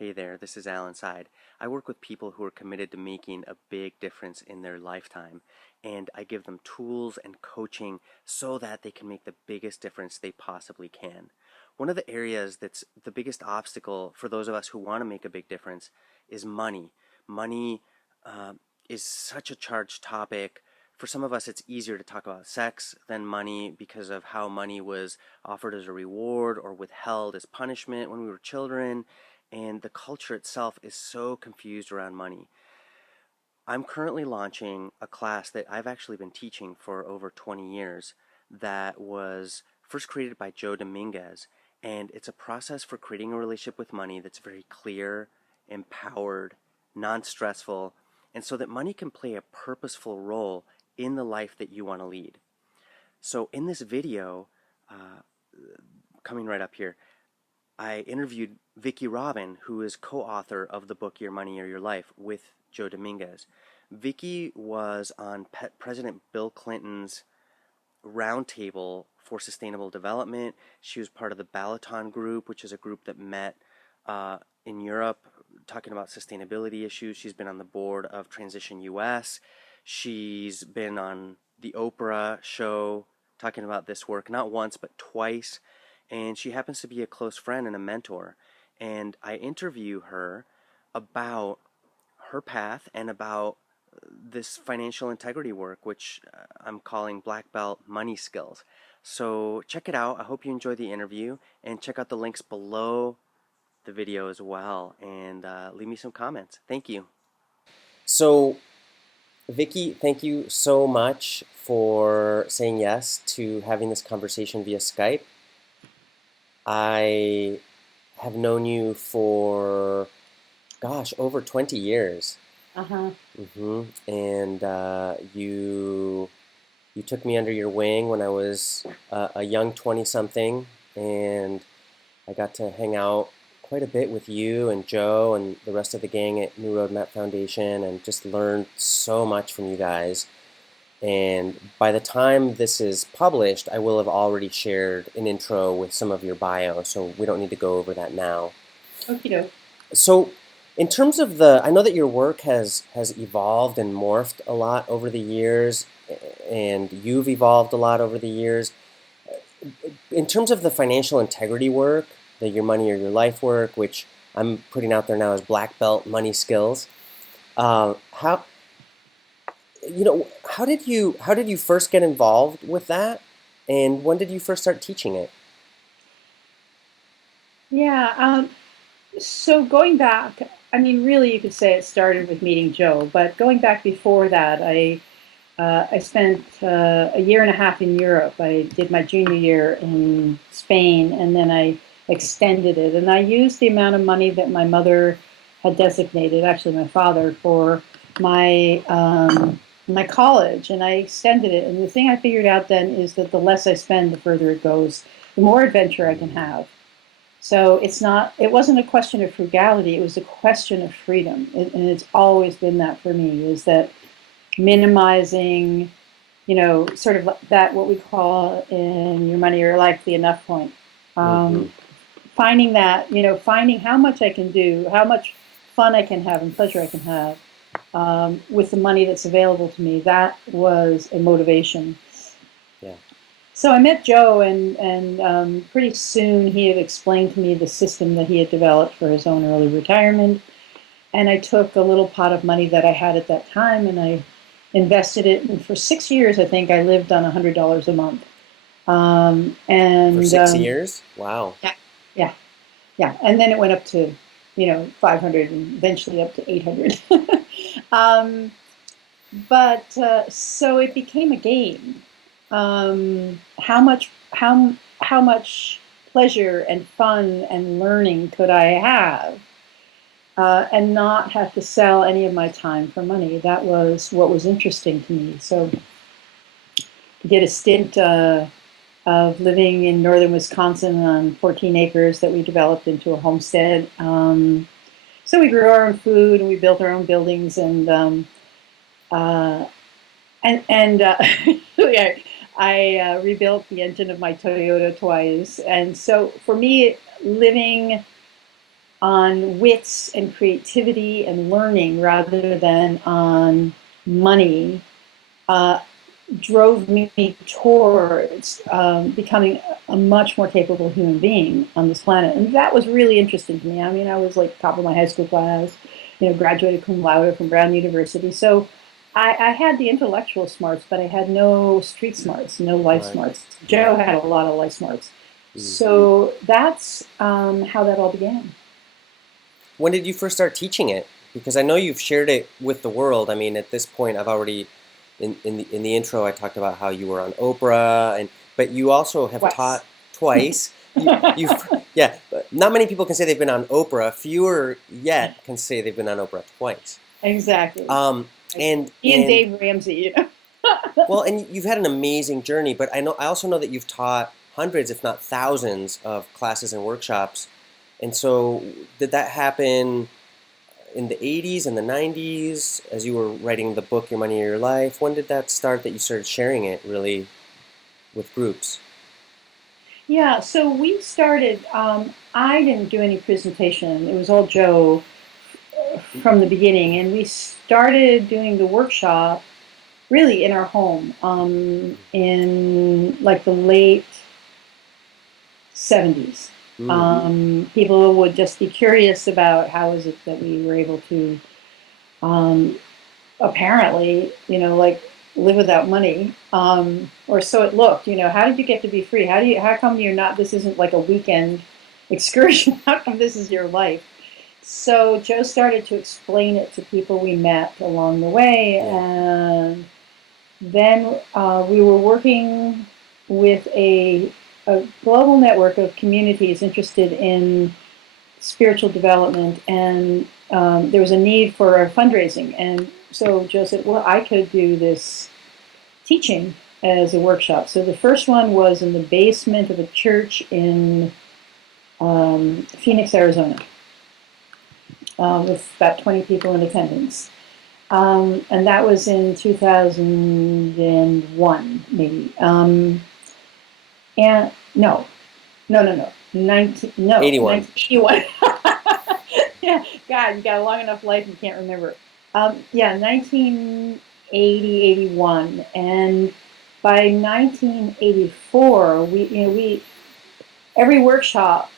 Hey there, this is Alan Seid. I work with people who are committed to making a big difference in their lifetime, and I give them tools and coaching so that they can make the biggest difference they possibly can. One of the areas that's the biggest obstacle for those of us who want to make a big difference is money. Money uh, is such a charged topic. For some of us, it's easier to talk about sex than money because of how money was offered as a reward or withheld as punishment when we were children, and the culture itself is so confused around money. I'm currently launching a class that I've actually been teaching for over 20 years that was first created by Joe Dominguez, and it's a process for creating a relationship with money that's very clear, empowered, non-stressful, and so that money can play a purposeful role in the life that you want to lead. So in this video, uh, coming right up here, I interviewed Vicki, who is co-author of the book Your Money or Your Life with Joe Dominguez. Vicki was on President Bill Clinton's roundtable for sustainable development. She was part of the Balaton group, which is a group that met in Europe talking about sustainability issues. She's been on the board of Transition US. She's been on the Oprah show talking about this work, not once, but twice. And she happens to be a close friend and a mentor. And I interview her about her path and about this financial integrity work, which I'm calling Black Belt Money Skills. So check it out. I hope you enjoy the interview, and check out the links below the video as well, and leave me some comments. Thank you. So, Vicki, thank you so much for saying yes to having this conversation via Skype. I have known you for, gosh, over 20 years. Uh-huh. And you took me under your wing when I was a young 20-something, and I got to hang out quite a bit with you and Joe and the rest of the gang at New Roadmap Foundation, and just learned so much from you guys. And by the time this is published, I will have already shared an intro with some of your bio, so we don't need to go over that now. Okie doke. So, in terms of the, I know that your work has evolved and morphed a lot over the years, and you've evolved a lot over the years. In terms of the financial integrity work, the Your Money or Your Life work, which I'm putting out there now as Black Belt Money Skills, how how did you first get involved with that, and when did you first start teaching it? Yeah. So going back, I mean, really, you could say it started with meeting Joe, but going back before that, I spent a year and a half in Europe. I did my junior year in Spain, and then I extended it. And I used the amount of money that my mother had designated, actually my father, for my college, and I extended it. And the thing I figured out then is that the less I spend, the further it goes, the more adventure I can have. So it wasn't a question of frugality, it was a question of freedom. And it's always been that for me, is that minimizing, sort of that, what we call in Your Money or Your Life, the enough point. Mm-hmm. Um, Finding that, finding how much I can do, how much fun I can have and pleasure I can have with the money that's available to me, that was a motivation. Yeah. So I met Joe, and pretty soon he had explained to me the system that he had developed for his own early retirement. And I took a little pot of money that I had at that time, and I invested it. And for 6 years, I think I lived on $100 a month. Um, For and six um, years? Wow. yeah, yeah, yeah. And then it went up to 500, and eventually up to 800. um, but so it became a game. How much pleasure and fun and learning could I have, and not have to sell any of my time for money? That was what was interesting to me. So I did a stint of living in northern Wisconsin on 14 acres that we developed into a homestead. So we grew our own food and we built our own buildings, uh, and yeah, I rebuilt the engine of my Toyota twice. And so for me, living on wits and creativity and learning rather than on money, uh, drove me towards becoming a much more capable human being on this planet. And that was really interesting to me. I mean, I was like top of my high school class, graduated cum laude from Brown University. So I had the intellectual smarts, but I had no street smarts, no life Right. smarts. Joe Right. had a lot of life smarts. Mm. So that's how that all began. When did you first start teaching it? Because I know you've shared it with the world. I mean, at this point, I've already in the intro I talked about how you were on Oprah, and but you also have Twice. taught twice. You yeah, but not many people can say they've been on Oprah. Fewer yet can say they've been on Oprah twice. Exactly. Um, and He and and Dave Ramsey. well, and you've had an amazing journey. But I also know that you've taught hundreds, if not thousands, of classes and workshops. And so, did that happen in the 80s and the 90s as you were writing the book Your Money or Your Life? When did that start that you started sharing it really with groups? Yeah, so we started. I didn't do any presentation. It was all Joe from the beginning, and we started doing the workshop really in our home in like the late 70s. Mm, People would just be curious about how is it that we were able to um, apparently, like live without money, or so it looked. How did you get to be free? How come you're not? This isn't like a weekend excursion. How come this is your life? So Joe started to explain it to people we met along the way, yeah. and then we were working with a global network of communities interested in spiritual development, and there was a need for fundraising. And so Joe said, well, I could do this teaching as a workshop. So the first one was in the basement of a church in Phoenix, Arizona, with about 20 people in attendance. And that was in 2001, maybe. And no, 81. 1981. Yeah, God, you got a long enough life, you can't remember. Yeah, 1980, 81. And by 1984, every workshop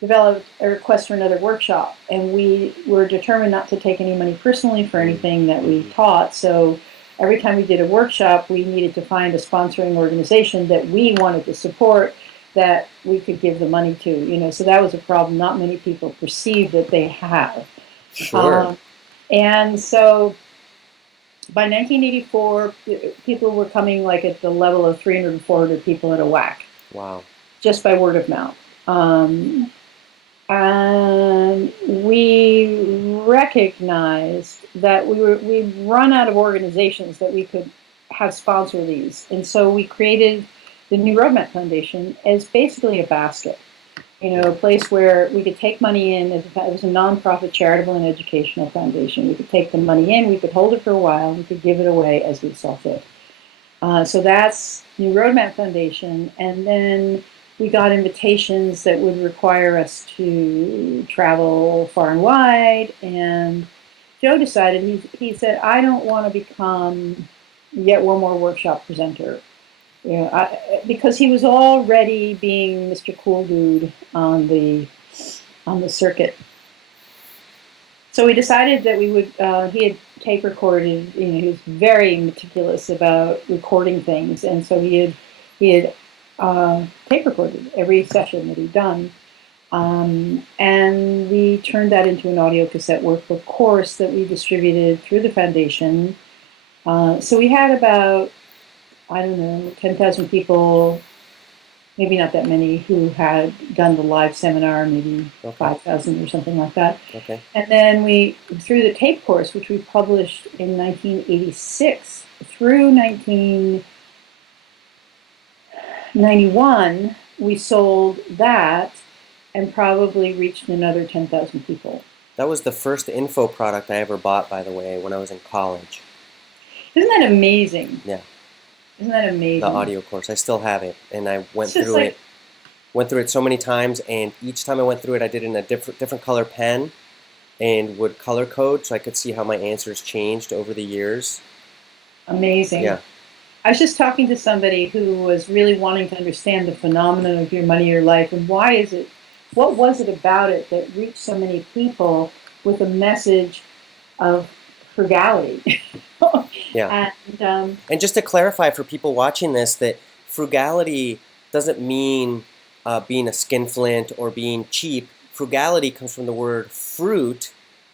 developed a request for another workshop, and we were determined not to take any money personally for Mm, anything that we mm-hmm. taught. So every time we did a workshop, we needed to find a sponsoring organization that we wanted to support, that we could give the money to. So that was a problem not many people perceive that they have. Sure. Um, and so by 1984, people were coming like at the level of 300 and 400 people at a whack, Wow. just by word of mouth. And we recognized that we'd run out of organizations that we could have sponsor these, and so we created the New Roadmap Foundation as basically a basket, a Yeah. place where we could take money in. It was a nonprofit charitable and educational foundation. We could take the money in, we could hold it for a while, we could give it away as we saw fit. So that's New Roadmap Foundation. And then we got invitations that would require us to travel far and wide. And Joe decided, he said, I don't want to become yet one more workshop presenter. Because he was already being Mr. Cool Dude on the circuit. So we decided that we would. He had tape recorded. He was very meticulous about recording things, and so he had tape recorded every session that he'd done, and we turned that into an audio cassette workbook course that we distributed through the foundation. So we had about, I don't know, 10,000 people, maybe not that many, who had done the live seminar, maybe Okay. 5,000 or something like that. Okay. And then through the tape course, which we published in 1986 through 1991, we sold that and probably reached another 10,000 people. That was the first info product I ever bought, by the way, when I was in college. Isn't that amazing? Yeah. Isn't that The amazing? audio course. I still have it, and I went It's just through like, it. went through it so many times, and each time I went through it, I did it in a different color pen and would color code so I could see how my answers changed over the years. Amazing. Yeah. I was just talking to somebody who was really wanting to understand the phenomenon of your money, your life, and why is it, what was it about it that reached so many people with a message of frugality? Yeah. and And just to clarify for people watching this, that frugality doesn't mean being a skinflint or being cheap. Frugality comes from the word fruit,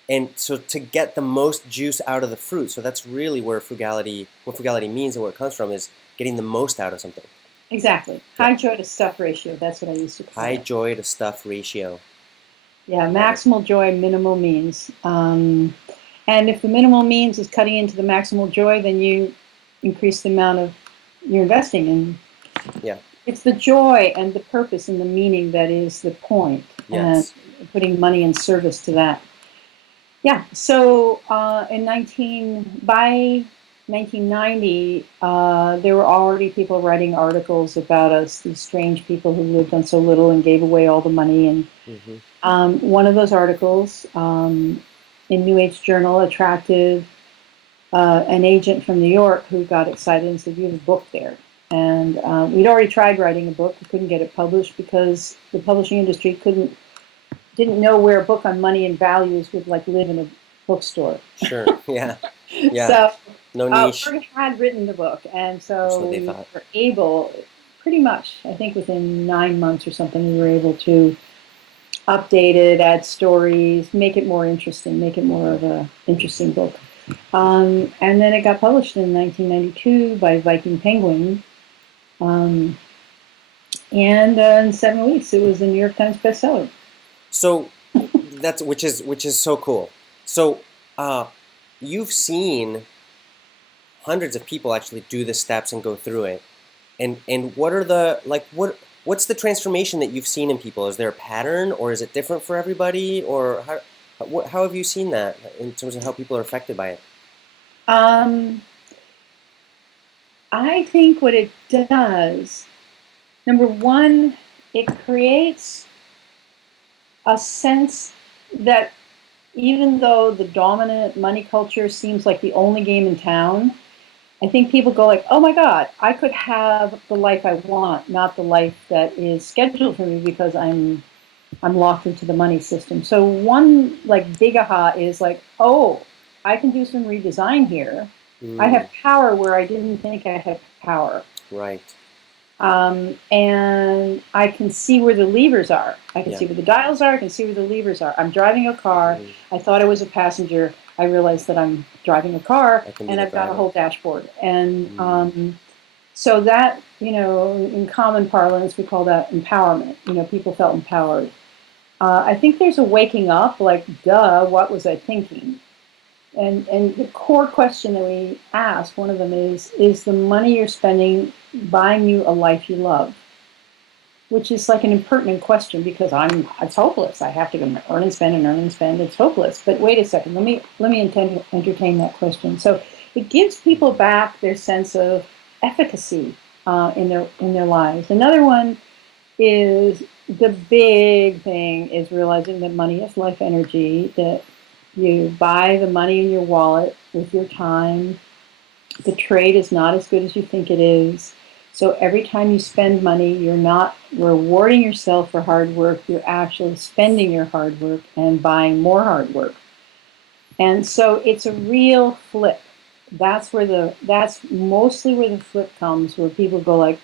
and so to get the most juice out of the fruit. So that's really where what frugality means and where it comes from is getting the most out of something. exactly, Yeah. high joy to stuff ratio. That's what I used to call High it. joy to stuff ratio. Yeah, Love it. maximal joy, minimal means. And if the minimal means is cutting into the maximal joy, then you increase the amount of you're investing in. Yeah. It's the joy and the purpose and the meaning that is the point, and Yes. putting money in service to that. Yeah. So in 1990, there were already people writing articles about us, these strange people who lived on so little and gave away all the money. And Hmm. one of those articles in New Age Journal attracted an agent from New York who got excited and said, "You have a book there." And we'd already tried writing a book. We couldn't get it published because the publishing industry didn't know where a book on money and values would like live in a bookstore. Sure. Yeah. Yeah. So No niche. Berg had written the book, and So so they we thought. were able, pretty much, I think within 9 months or something, we were able to update it, add stories, make it more interesting, make it more Hmm. of a Hmm. interesting book. And then it got published in 1992 by Viking Penguin, um, and in 7 weeks it was a New York Times bestseller. So that's which is so cool. So uh, you've seen hundreds of people actually do the steps and go through it. And what are the like what's the transformation that you've seen in people? Is there a pattern, or is it different for everybody, or how have you seen that in terms of how people are affected by it? Um, I think what it does, number one, it creates a sense that even though the dominant money culture seems like the only game in town, I think people go like, "Oh my God, I could have the life I want, not the life that is scheduled for me because I'm locked into the money system." So one like big aha is like, "Oh, I can do some redesign here. I Mm, have power where I didn't think I had power." right. And I can see where the levers are. I can Yeah. see where the dials are. I can see where the levers are. I'm driving a car. Mhm. I thought I was a passenger. I realized that I'm driving a car, I can be and the I've got a driver. whole dashboard. And Mm, so that, in common parlance, we call that empowerment. People felt empowered. I think there's a waking up, like, duh, what was I thinking? And the core question that we ask, one of them is the money you're spending buying you a life you love? Which is like an impertinent question because it's hopeless. I have to earn and spend and earn and spend. It's hopeless. But wait a second. Let me entertain that question. So it gives people mhm. back their sense of efficacy in their lives. Another one is the big thing is realizing that money is life energy. That you buy the money in your wallet with your time. The trade is not as good as you think it is. So every time you spend money, you're not rewarding yourself for hard work. You're actually spending your hard work and buying more hard work. And so it's a real flip. That's mostly where the flip comes, where people go like,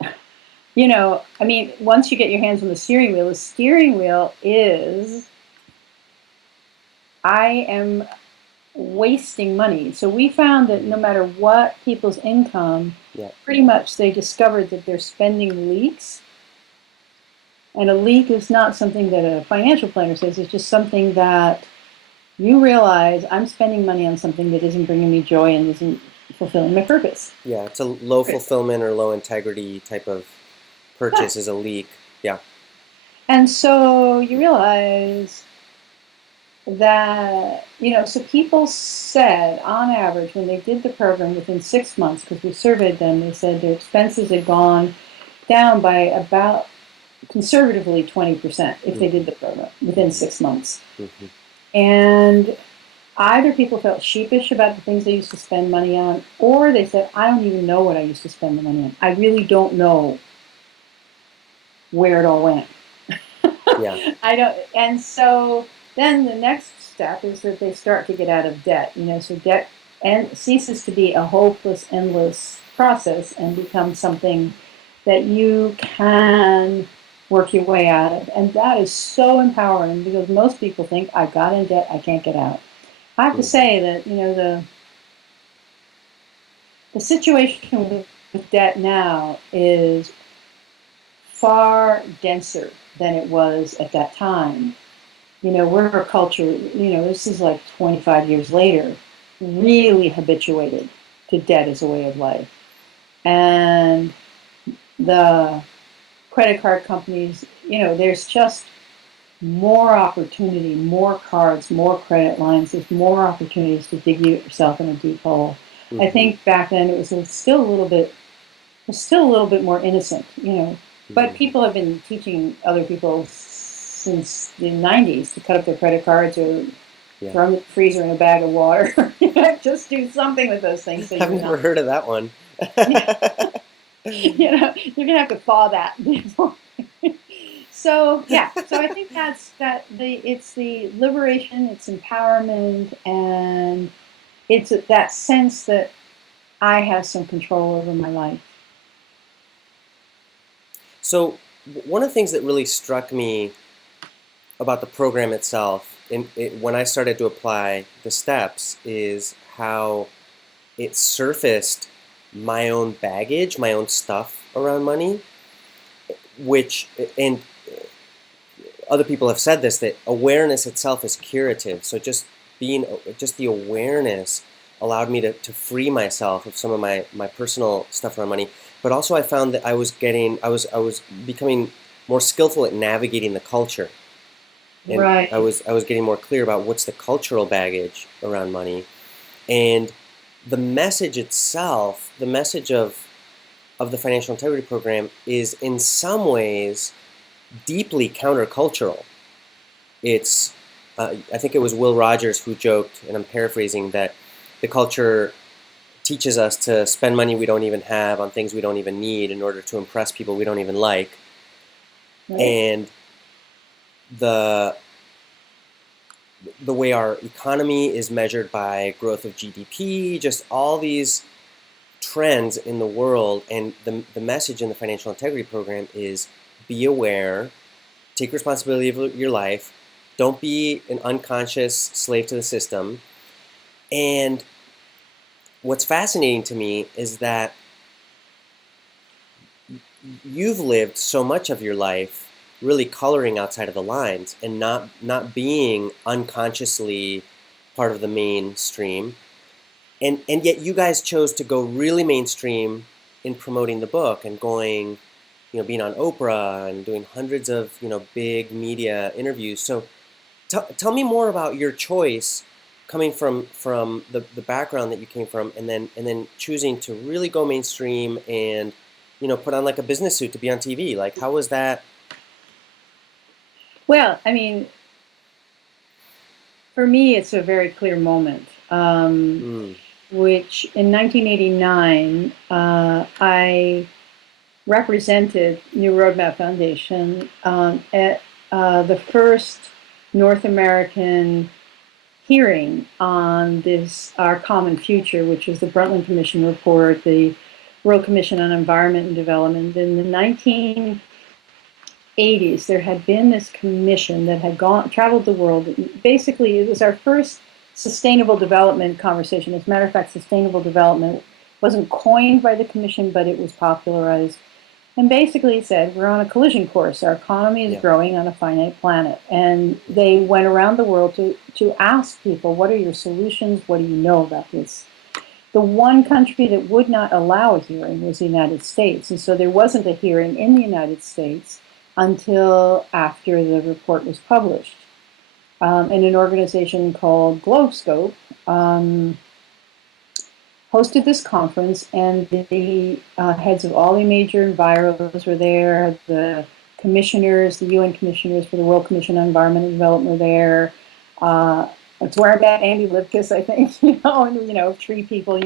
I mean, once you get your hands on the steering wheel is I am wasting money. So we found that no Mhm. matter what people's income, Yeah. pretty much they discovered that their spending leaks. And a leak is not something that a financial planner says, it's just something that you realize I'm spending money on something that isn't bringing me joy and isn't fulfilling my purpose. Yeah. It's a low fulfillment or low integrity type of Yeah. purchase is a leak. Yeah. And so you realize so people said on average when they did the program within 6 months, because we surveyed them, they said their expenses had gone down by about conservatively 20% if they did Mm-hmm. the program within Mm-hmm. 6 months. Mm-hmm. And either people felt sheepish about the things they used to spend money on, or they said, I don't even know what I used to spend the money on. I really don't know where it all went. Yeah. I don't, and so then the next step is that they start to get out of debt. So debt and ceases to be a hopeless, endless process and becomes something that you can work your way out of. And that is so empowering because most people think, I got in debt, I can't get out. I have to Mm-hmm. say that, the situation with debt now is far denser than it was at that time. We're a culture, this is like 25 years later, really habituated to debt as a way of life. And the credit card companies, there's just more opportunity, more cards, more credit lines. There's more opportunities to dig yourself in a deep hole. I Mm-hmm. think back then it was still a little bit, more innocent, But Mm-hmm. people have been teaching other people since the 90s to cut up their credit cards or Yeah. throw them in the freezer in a bag of water. Just do something with those things so I've you're never not. heard of that one. You're gonna have to thaw that before. So yeah, so I think it's the liberation, it's empowerment, and it's that sense that I have some control over my life. So, one of the things that really struck me about the program itself, when I started to apply the steps, is how it surfaced my own baggage, my own stuff around money, which, and other people have said this, that awareness itself is curative. So just the awareness allowed me to free myself of some of my personal stuff around money. But also I found that I was becoming more skillful at navigating the culture. And I Right. was I was getting more clear about what's the cultural baggage around money. And the message itself, the message of the financial integrity program is in some ways deeply countercultural. It's I think it was Will Rogers who joked, and I'm paraphrasing, that the culture teaches us to spend money we don't even have on things we don't even need in order to impress people we don't even like. Right. And the the way our economy is measured by growth of GDP, just all these trends in the world, and the message in the financial integrity program is be aware, take responsibility of your life, don't be an unconscious slave to the system. And what's fascinating to me is that you've lived so much of your life really coloring outside of the lines and not being unconsciously part of the mainstream. And yet you guys chose to go really mainstream in promoting the book and going, being on Oprah and doing hundreds of, big media interviews. So tell me more about your choice coming from the background that you came from, and then choosing to really go mainstream and put on like a business suit to be on TV. Like, how was that? Well, I mean, for me, it's a very clear moment. Mm, Which in 1989, I represented New Roadmap Foundation at the first North American hearing on this our common future, which was the Brundtland Commission report, the World Commission on Environment and Development. In the 1980s, there had been this commission that had traveled the world. Basically, it was our first sustainable development conversation. As a matter of fact, sustainable development wasn't coined by the commission, but it was popularized. And basically said, we're on a collision course. Our economy is yeah. growing on a finite planet. And they went around the world to ask people, what are your solutions? What do you know about this? The one country that would not allow a hearing was the United States. And so there wasn't a hearing in the United States until after the report was published. And an organization called Globescope hosted this conference, and the heads of all the major enviros were there. The commissioners, the UN commissioners for the World Commission on Environment and Development were there. That's where I met Andy Lipkiss, I think, and tree people,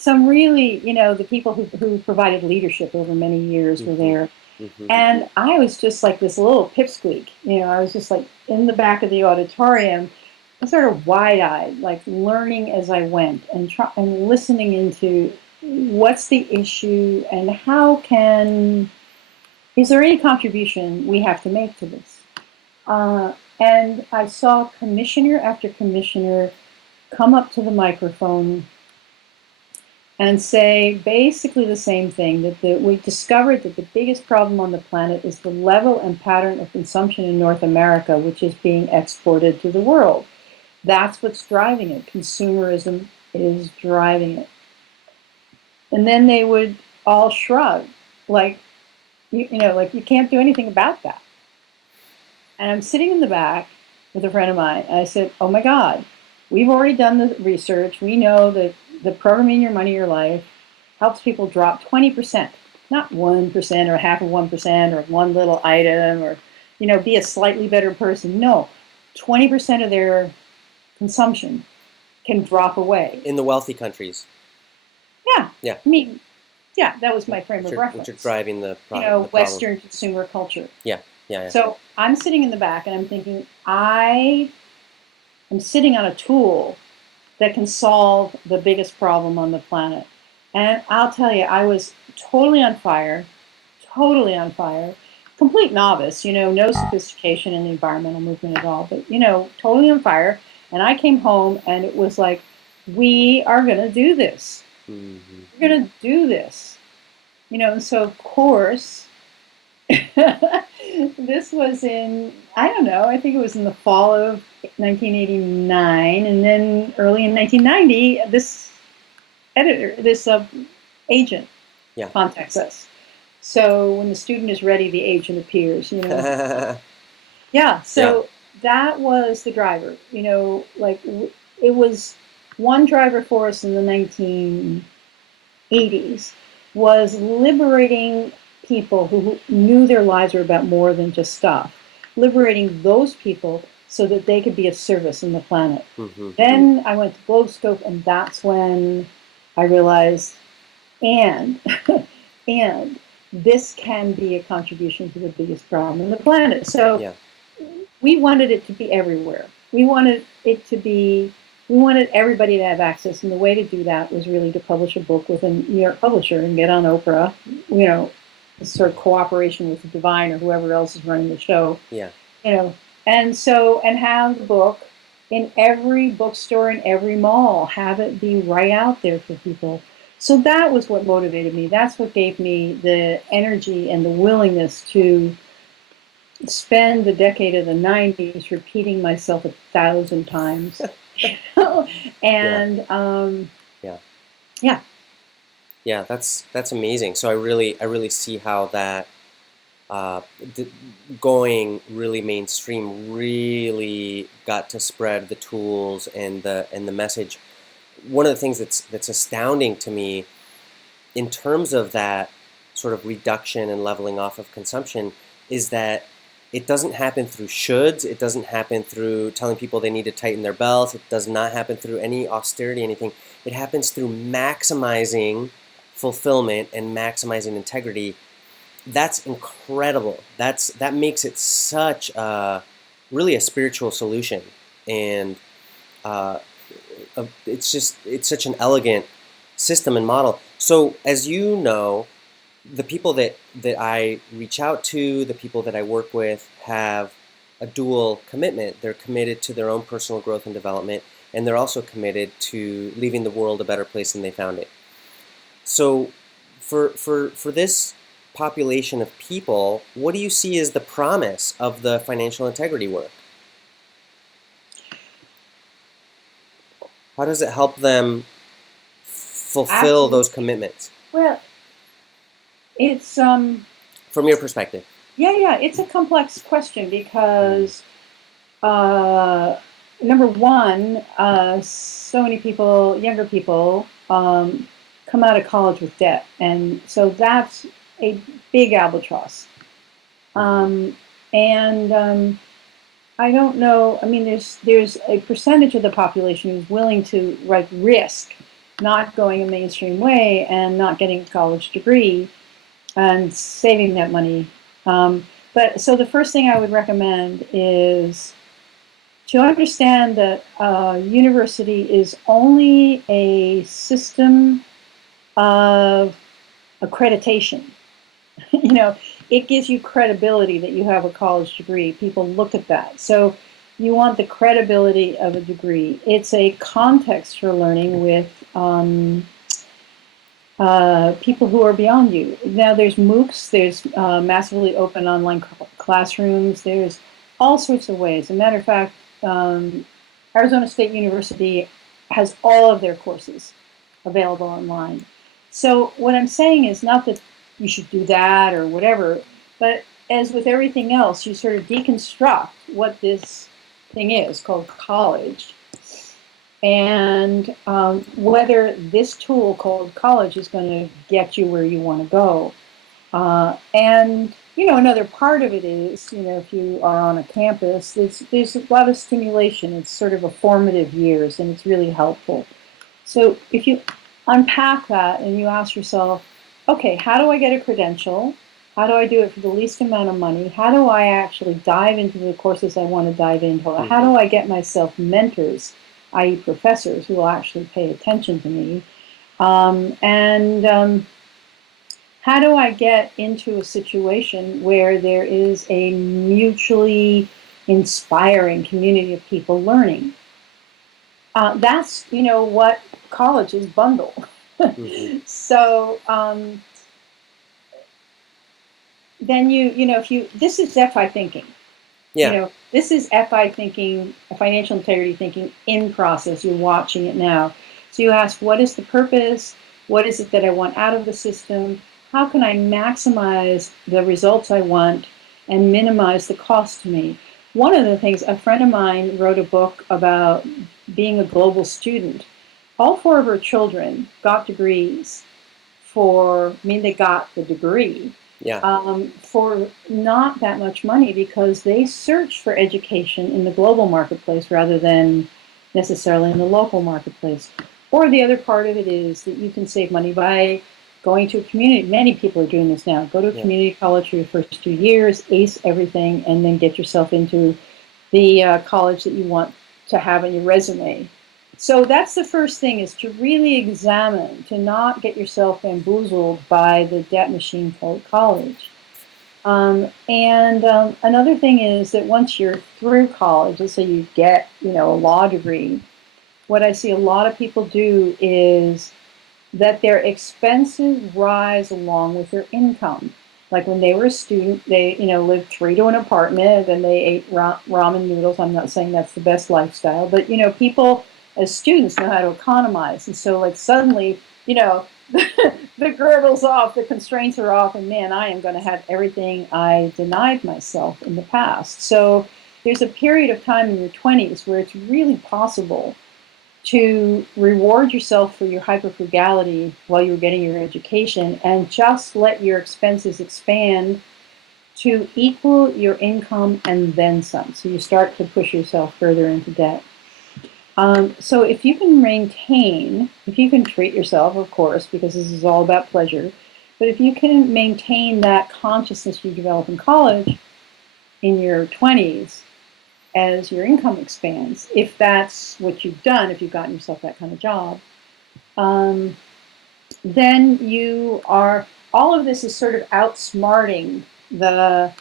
some really, the people who provided leadership over many years were Mm-hmm. there. Mm-hmm. And I was just like this little pipsqueak, I was just like in the back of the auditorium, sort of wide-eyed, like learning as I went and listening into what's the issue and is there any contribution we have to make to this? And I saw commissioner after commissioner come up to the microphone and say basically the same thing, that we discovered that the biggest problem on the planet is the level and pattern of consumption in North America, which is being exported to the world. That's what's driving it. Consumerism is driving it. And then they would all shrug, like, like you can't do anything about that. And I'm sitting in the back with a friend of mine, and I said, oh my God, we've already done the research. We know that the Programming Your Money, Your Life helps people drop 20%, not 1% or half of 1% or one little item or, be a slightly better person. No, 20% of their consumption can drop away. In the wealthy countries. Yeah. Yeah. I mean, yeah, that was my frame of reference. Which are driving the problem. Western consumer culture. Yeah. Yeah. So I'm sitting in the back and I'm thinking, I am sitting on a tool that can solve the biggest problem on the planet. And I'll tell you, I was totally on fire, complete novice, no sophistication in the environmental movement at all, but, totally on fire. And I came home and it was like, we are going to do this. Mm-hmm. We're going to do this. And so, of course, this was I think it was in the fall of 1989, and then early in 1990, this agent contacts us. So when the student is ready, the agent appears, Yeah, so that was the driver, it was one driver for us in the 1980s was liberating people who knew their lives were about more than just stuff, liberating those people so that they could be of service in the planet. Mm-hmm. Then I went to Globescope, and that's when I realized, and this can be a contribution to the biggest problem on the planet. So we wanted it to be everywhere. We wanted everybody to have access, and the way to do that was really to publish a book with a New York publisher and get on Oprah, sort of cooperation with the Divine or whoever else is running the show. Yeah. And have the book in every bookstore in every mall, have it be right out there for people. So that was what motivated me. That's what gave me the energy and the willingness to spend the decade of the 90s repeating myself 1,000 times. And yeah, that's amazing. So I really see how that going really mainstream really got to spread the tools and the message. One of the things that's astounding to me in terms of that sort of reduction and leveling off of consumption is that it doesn't happen through shoulds. It doesn't happen through telling people they need to tighten their belts. It does not happen through any austerity, anything. It happens through maximizing fulfillment and maximizing integrity. That's incredible. That makes it such really a spiritual solution, and it's such an elegant system and model. So as you know, the people that I reach out to, the people that I work with have a dual commitment. They're committed to their own personal growth and development, and they're also committed to leaving the world a better place than they found it. So for this population of people, what do you see as the promise of the financial integrity work? How does it help them fulfill those commitments? Well, it's from your perspective. Yeah, it's a complex question because number one, so many people, younger people, come out of college with debt, and so that's a big albatross. Hmm. And I don't know. I mean, there's a percentage of the population who's willing to like risk not going a mainstream way and not getting a college degree and saving that money. But so the first thing I would recommend is to understand that university is only a system of accreditation. you know, it gives you credibility that you have a college degree. People look at that. So you want the credibility of a degree. It's a context for learning with people who are beyond you. Now there's MOOCs, there's massively open online classrooms, there's all sorts of ways. As a matter of fact, Arizona State University has all of their courses available online. So what I'm saying is not that you should do that or whatever, but as with everything else, you sort of deconstruct what this thing is called college and whether this tool called college is going to get you where you want to go. And another part of it is, if you are on a campus, there's a lot of stimulation. It's sort of a formative years, and it's really helpful. So if you unpack that and you ask yourself, okay, how do I get a credential? How do I do it for the least amount of money? How do I actually dive into the courses I want to dive into? How Hmm. do I get myself mentors, i.e., professors who will actually pay attention to me? And how do I get into a situation where there is a mutually inspiring community of people learning? That's what colleges bundle. Hmm. So then if you this is FI thinking. Yeah. This is FI thinking, financial integrity thinking in process. You're watching it now. So you ask, what is the purpose? What is it that I want out of the system? How can I maximize the results I want and minimize the cost to me? One of the things, a friend of mine wrote a book about being a global student. All four of her children got degrees they got the degree Yeah. for not that much money because they search for education in the global marketplace rather than necessarily in the local marketplace. Or the other part of it is that you can save money by going to a community. Many people are doing this now. Go to a Yeah. community college for your first 2 years, ace everything, and then get yourself into the college that you want to have on your resume. So that's the first thing, is to really examine, to not get yourself bamboozled by the debt machine called college. And another thing is that once you're through college, let's say you get, a law degree, what I see a lot of people do is that their expenses rise along with their income. Like when they were a student, they lived three to an apartment and they ate ramen noodles. I'm not saying that's the best lifestyle, but people as students know how to economize, and so like suddenly the girdle's off, the constraints are off, and man, I am going to have everything I denied myself in the past. So there's a period of time in your 20s where it's really possible to reward yourself for your hyperfrugality while you were getting your education and just let your expenses expand to equal your income and then some. So you start to push yourself further into debt. So if you can treat yourself, of course, because this is all about pleasure, but if you can maintain that consciousness you develop in college in your 20s, as your income expands, if that's what you've done, if you've gotten yourself that kind of job, um, then you are. All of this is sort of outsmarting the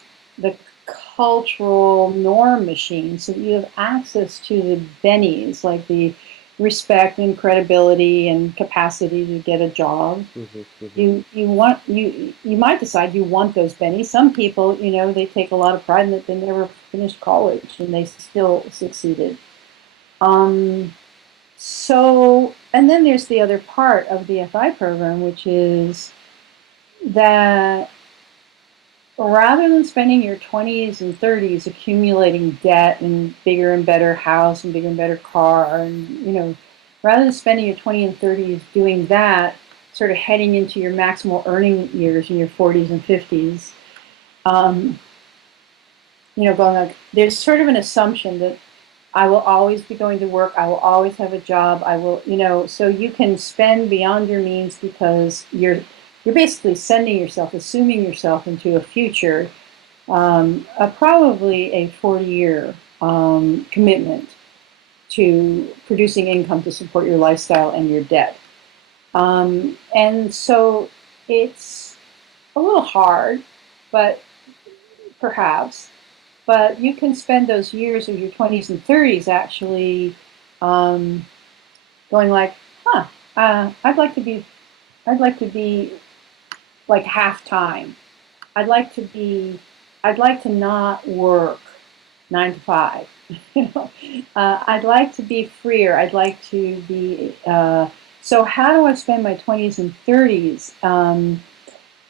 cultural norm machine, so that you have access to the bennies, like the respect and credibility and capacity to get a job. Hmm. Hmm. You might decide you want those bennies. Some people, they take a lot of pride in that they never finished college and they still succeeded. Um, and then there's the other part of the FI program, which is that rather than spending your 20s and 30s accumulating debt and bigger and better house and bigger and better car, and, rather than spending your 20s and 30s doing that, sort of heading into your maximal earning years in your 40s and 50s, going like, there's sort of an assumption that I will always be going to work. I will always have a job. I will, so you can spend beyond your means because you're basically sending yourself, assuming yourself into a future, probably a 40-year commitment to producing income to support your lifestyle and your debt. And so it's a little hard, but perhaps, but you can spend those years of your 20s and 30s actually um, going like, huh, I'd like to be like half time. I'd like to be, I'd like to not work 9 to 5. you know, I'd like to be freer. I'd like to be. So how do I spend my 20s and 30s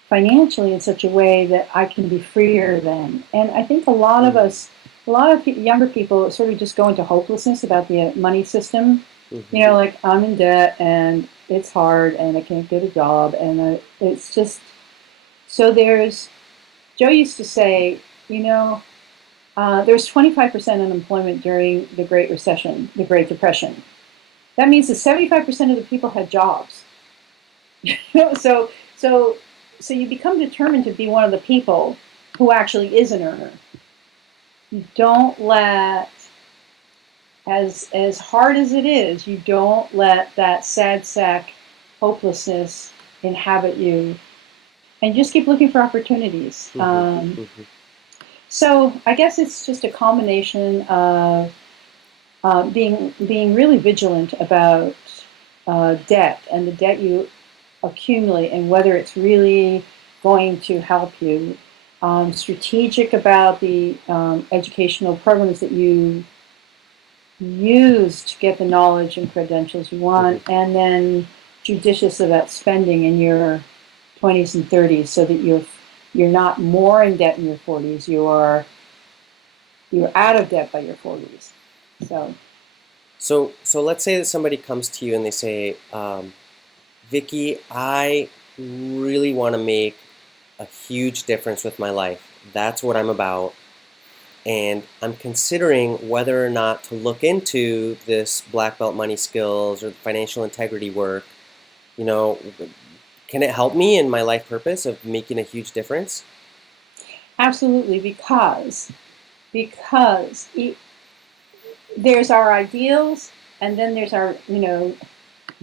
financially in such a way that I can be freer then? And I think a lot of Mm-hmm. us, a lot of younger people, sort of just go into hopelessness about the money system. Mm-hmm. Like I'm in debt and it's hard and I can't get a job and it's just so there's Joe used to say, you know, there was 25% unemployment during the Great Recession, the Great Depression. That means that 75% of the people had jobs. so, so, so you become determined to be one of the people who actually is an earner. You don't let, as hard as it is, you don't let that sad sack hopelessness inhabit you, and just keep looking for opportunities. Mm-hmm. Mm-hmm. So I guess it's just a combination of being really vigilant about debt and the debt you accumulate and whether it's really going to help you. Strategic about the educational programs that you use to get the knowledge and credentials you Mm-hmm. want, and then judicious about spending in your 20s and 30s so that you're not more in debt in your 40s. You're out of debt by your 40s. So So let's say that somebody comes to you and they say, Vicki, I really want to make a huge difference with my life. That's what I'm about. And I'm considering whether or not to look into this black belt money skills or financial integrity work. You know, can it help me in my life purpose of making a huge difference? absolutely, because there's our ideals, and then there's our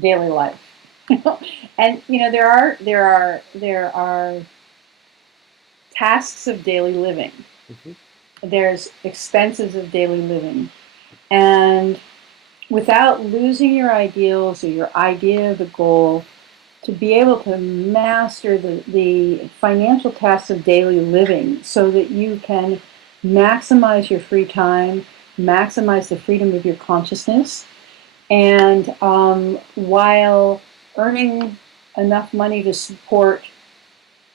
daily life. And there are tasks of daily living. Hmm. There's expenses of daily living, and without losing your ideals or your idea of the goal, to be able to master the financial tasks of daily living so that you can maximize your free time, maximize the freedom of your consciousness, and while earning enough money to support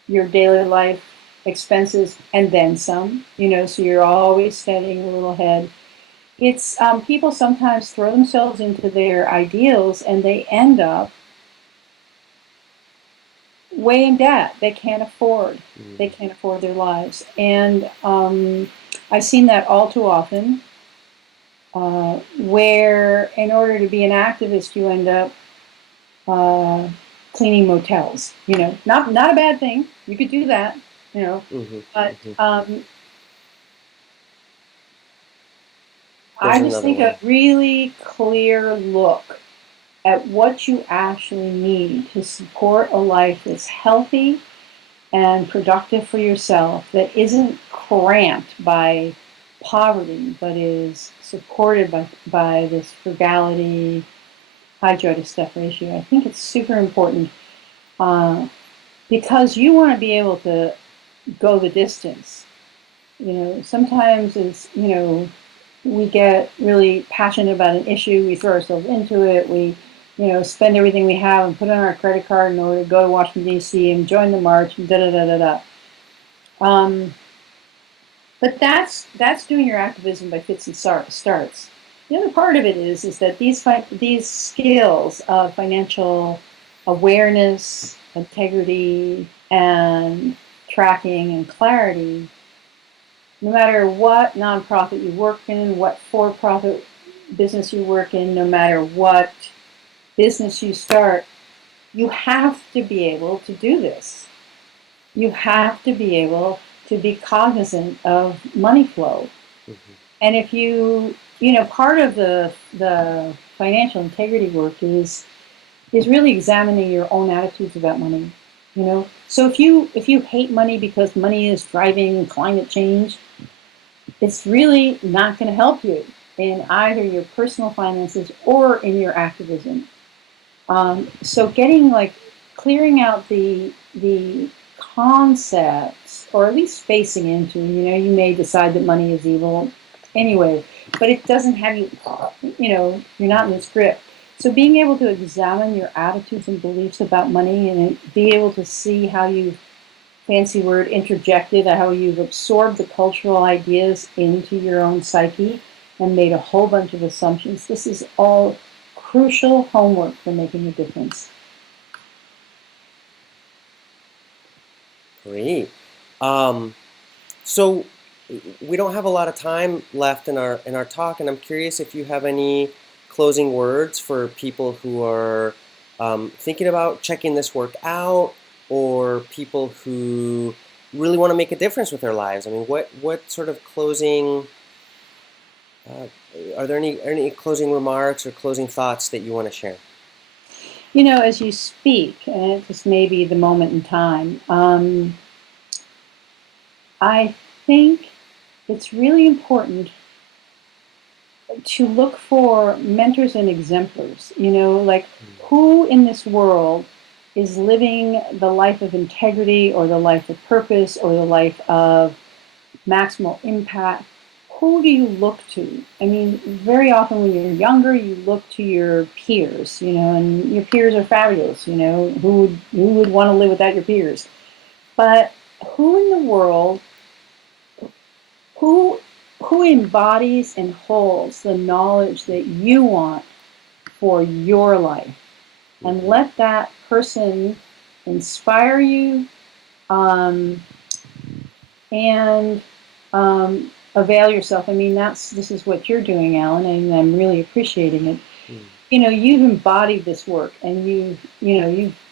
your daily life expenses and then some, so you're always staying a little ahead. It's people sometimes throw themselves into their ideals and they end up way in debt. They can't afford. They Mm-hmm. can't afford their lives, and I've seen that all too often. Where in order to be an activist, you end up uh, cleaning motels. Not a bad thing. You could do that. Mm-hmm. But Hmm. There's I just another think a one. really clear look at what you actually need to support a life that's healthy and productive for yourself, that isn't cramped by poverty, but is supported by this frugality, high joy to stuff ratio. I think it's super important uh, because you want to be able to go the distance. Sometimes we get really passionate about an issue, we throw ourselves into it, we spend everything we have and put it on our credit card in order to go to Washington D.C. and join the march and da da da da da. Um, but that's doing your activism by fits and starts. The other part of it is that these skills of financial awareness, integrity, and tracking and clarity No matter what nonprofit you work in, what for-profit business you work in, no matter what business you start, you have to be able to do this. You have to be able to be cognizant of money flow. Mm-hmm. And if part of the financial integrity work is really examining your own attitudes about money. So if you hate money because money is driving climate change, it's really not going to help you in either your personal finances or in your activism. So getting like clearing out the concepts, or at least facing into, you may decide that money is evil anyway, but it doesn't have you, you're not in this grip. So being able to examine your attitudes and beliefs about money and be able to see how you've, fancy word, interjected, how you've absorbed the cultural ideas into your own psyche and made a whole bunch of assumptions. This is all crucial homework for making a difference. Great. Um, so we don't have a lot of time left in our talk, and I'm curious if you have any closing words for people who are thinking about checking this work out, or people who really want to make a difference with their lives. I mean, what sort of closing uh, are there any closing remarks or closing thoughts that you want to share? As you speak, and it just may be the moment in time, I think it's really important to look for mentors and exemplars, like who in this world is living the life of integrity or the life of purpose or the life of maximal impact. Who do you look to? I mean, very often when you're younger, you look to your peers, and your peers are fabulous, who would want to live without your peers? But who in the world, who who embodies and holds the knowledge that you want for your life, and Mm-hmm. let that person inspire you, um, and avail yourself. I mean, this is what you're doing, Alan, and I'm really appreciating it. You've embodied this work, and you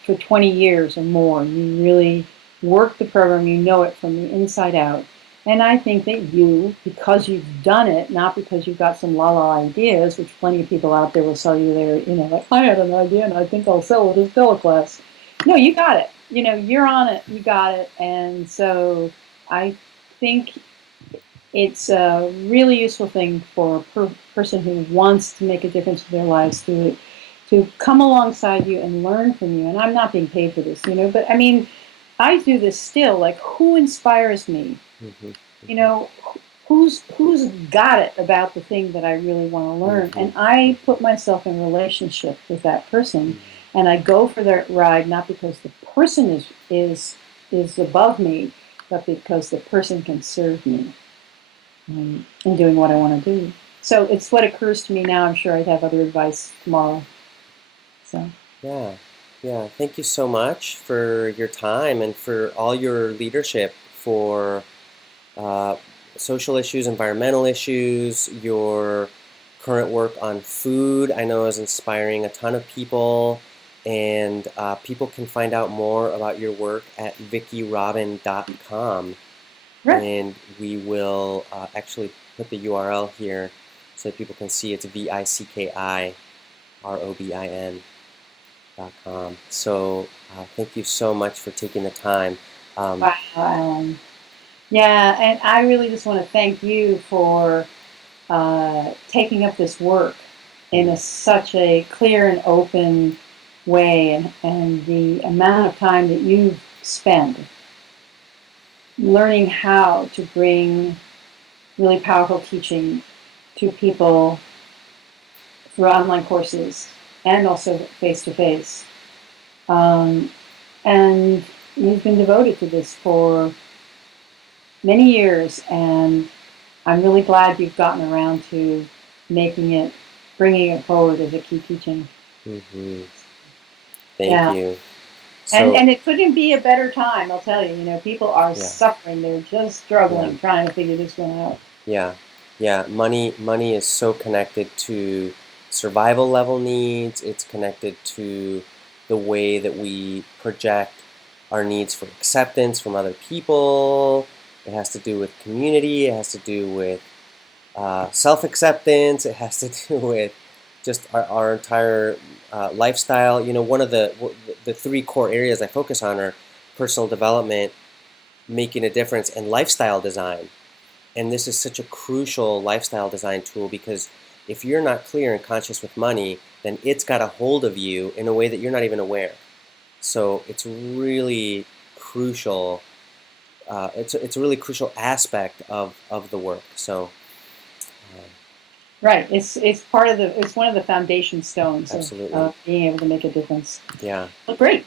for 20 years or more, you really work the program. You know it from the inside out. And I think that because you've done it, not because you've got some la-la ideas, which plenty of people out there will sell you their, like, I had an idea and I think I'll sell it as Stella class. No, you got it. You're on it. You got it. And so I think it's a really useful thing for a person who wants to make a difference in their lives to come alongside you and learn from you. And I'm not being paid for this, but I mean, I do this still. Like, who inspires me? Mm-hmm. You know, who's got it about the thing that I really want to learn? Mm-hmm. And I put myself in relationship with that person, Mm-hmm. and I go for that ride not because the person is above me, but because the person can serve me in doing what I want to do. So it's what occurs to me now. I'm sure I'd have other advice tomorrow. So Yeah, yeah. Thank you so much for your time and for all your leadership for uh, social issues, environmental issues, your current work on food. I know is inspiring a ton of people, and people can find out more about your work at vickyrobin.com. right. And we will actually put the URL here so that people can see it's VICKIROBIN.com. So thank you so much for taking the time. Um, Wow, yeah, and I really just want to thank you for taking up this work in mm, such a clear and open way, and the amount of time that you've spent learning how to bring really powerful teaching to people through online courses and also face to face. And you've been devoted to this for many years, and I'm really glad you've gotten around to making it, bringing it forward as a key teaching. mhm. Thank Yeah. you. And So it couldn't be a better time, I'll tell you. You know, people are yeah, suffering. They're just yeah, struggling, trying to figure this one out. yeah, yeah. Money is so connected to survival level needs. It's connected to the way that we project our needs for acceptance from other people. It has to do with community. It has to do with self-acceptance. It has to do with just our entire lifestyle. You know, one of the three core areas I focus on are personal development, making a difference, and lifestyle design. And this is such a crucial lifestyle design tool because if you're not clear and conscious with money, then it's got a hold of you in a way that you're not even aware. So it's really crucial. It's a really crucial aspect of the work. So Right. It's one of the foundation stones absolutely, of being able to make a difference. yeah. Well, great.